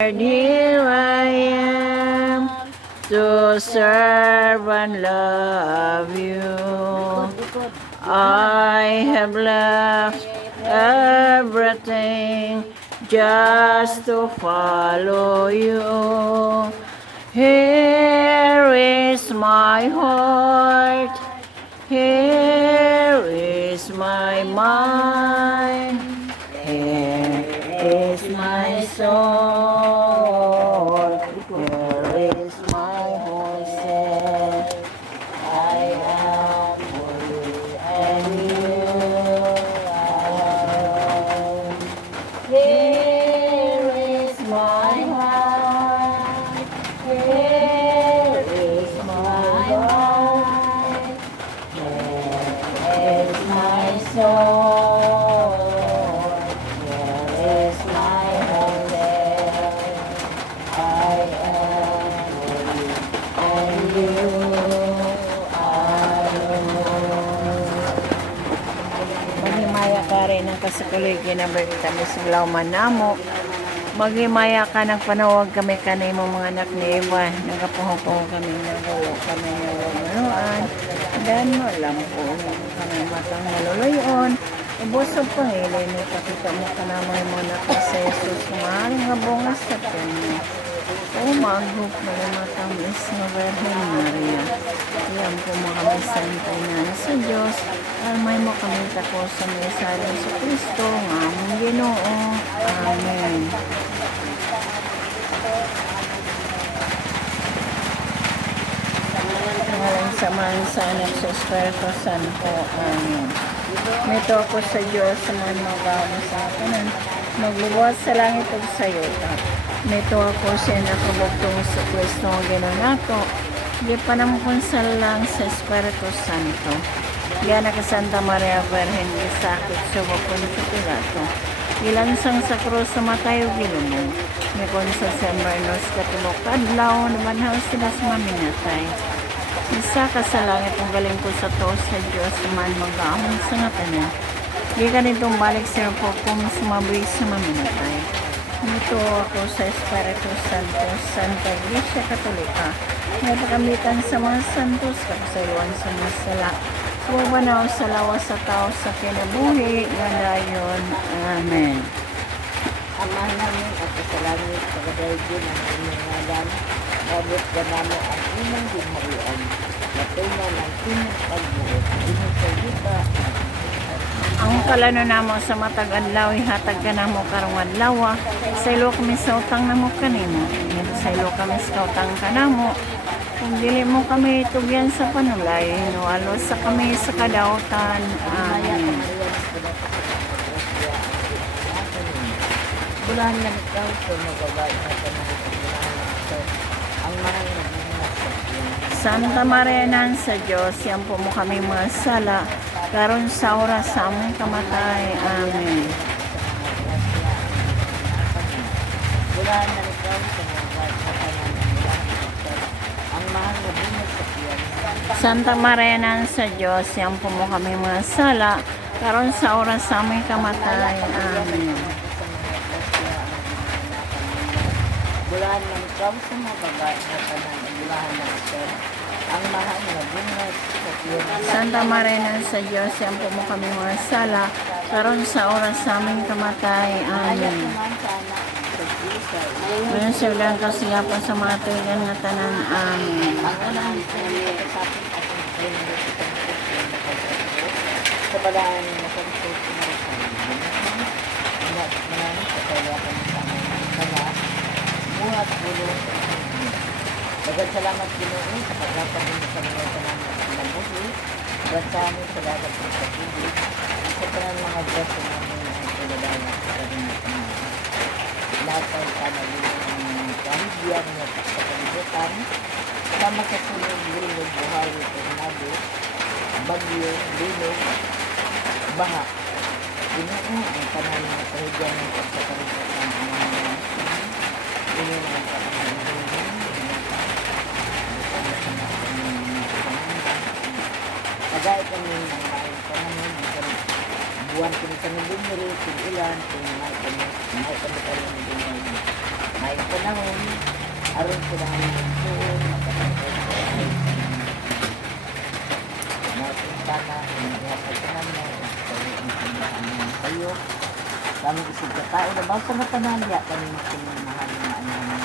Here I am to serve and love you. I have left everything just to follow you. Here is my heart. Here is my mind. Soul. Here is my whole. I am for and you. Here is my heart. Here is my. Here is my soul. Maghimaya ka rin ang kasakuligi na bertamis glauman namo. Maghimaya ka ng panawag kami kanay mo mga anak ni Eva. Nagapuho-puho kami nagawa kami nagawa Dan mo lang po kami matang nalulayon. Ibusog pangilin mo pakita mo ka naman mo na sa Jesus. Mahal nga bungas sa kanya. O maghuk na matang is na Virgin Maria. Yan po mga kami santay na sa Diyos. Almay mo kami tako sa mesalong sa Kristo. Nga among ginoo. Amen. Ngayon sa man sa anak sa Espiritu Santo. Amen. Nito ako sa Diyos sa mga magawa sa akin. Magluwas sa langit ug sa yuta. Nito ako sa nakabugtong sa Kristo ang ginanato. Di pa naman lang sa Espiritu Santo. Yan ka Santa Maria Virgen isakit sa wapon sa Pilato. Ilansang sa krus sa matayo gilumong. May kon sa Sembranos katulog kadlaw naman hang sila sa maminatay. Isa ka sa langit ang galing ko sa to sa Diyos man mag-aamon sa ngatanan. Di ka nitong balik sa po kung sumabi sa maminatay. Nito ako sa Espiritu Santo, Santa Iglesia Katolika. May pagamitan sa mga santos, kapasayuan sa mga sala. Bumanaw sa lawas sa tao sa kinabuhi, nga dayon. Amen. Amahan namin at sa langit, pagkadaigin ang inyong ngalan, Rabot ka namo ang unang ginharian, Natuna ng tinag pagbuot, inyong sa Ang kalano namo sa matag adlaw ihatag ka namo karong adlaw. Sa ilo kami sa utang namo kanimo. Sa ilo kami sa utang kanamo. Kung dili mo kami tugyan sa panulay, nualo sa kami sa kadautan. Amen. Bulahan lang ikaw sa magabay na panahon ang mga nagingat sa iyo. Santa Maria nan sa Diyos, yan po mo kami mga sala, karon sa oras sa aming kamatay. Amen. Santa Maria nan sa Diyos, yan po mo kami mga sala, karon sa oras sa aming kamatay. Amen. Bulahan ng ikaw sa mga babae na tanan ang mahal na bungas. Santa Maria nan sa Diyos, yan po mo kami mga sala, karon sa oras sa aming kamatay. Amen. Naman sa sa Jesus. Ngayon sa mga tuwigan nga tanan. Amen. Sa balaan na pagkakasapin mo sa mga mga sa kailangan sa mga sala, buhat bulo sa. Dagan salamat Ginoo sa pagkakasapin mo sa mga tanan ng nabuhi. Basahin sa ng pagkakasapin sa tanan mga Diyos sa namin ang kailangan sa kanilang lahat ay kanalilang ng kahigyan niya sa kalibutan, sama sa sunod lulog, buhay, tornado, bagyo, linog, baha. Ginoo ang tanan ng kahigyan niya sa kalibutan, ang mga nangyayon, inyo na ang kapangalan Pagay kami ng mga panahon ng buwan kini sa Nilumiri, kung ilan, kung may kami, may kami rin din may panahon, aron ko lang yung tuon, makapagpapay ko ay Napunta na, ka na mo, kaya ang sinyahan kayo, kami isig na basta na panalya, kami sinamahan na ano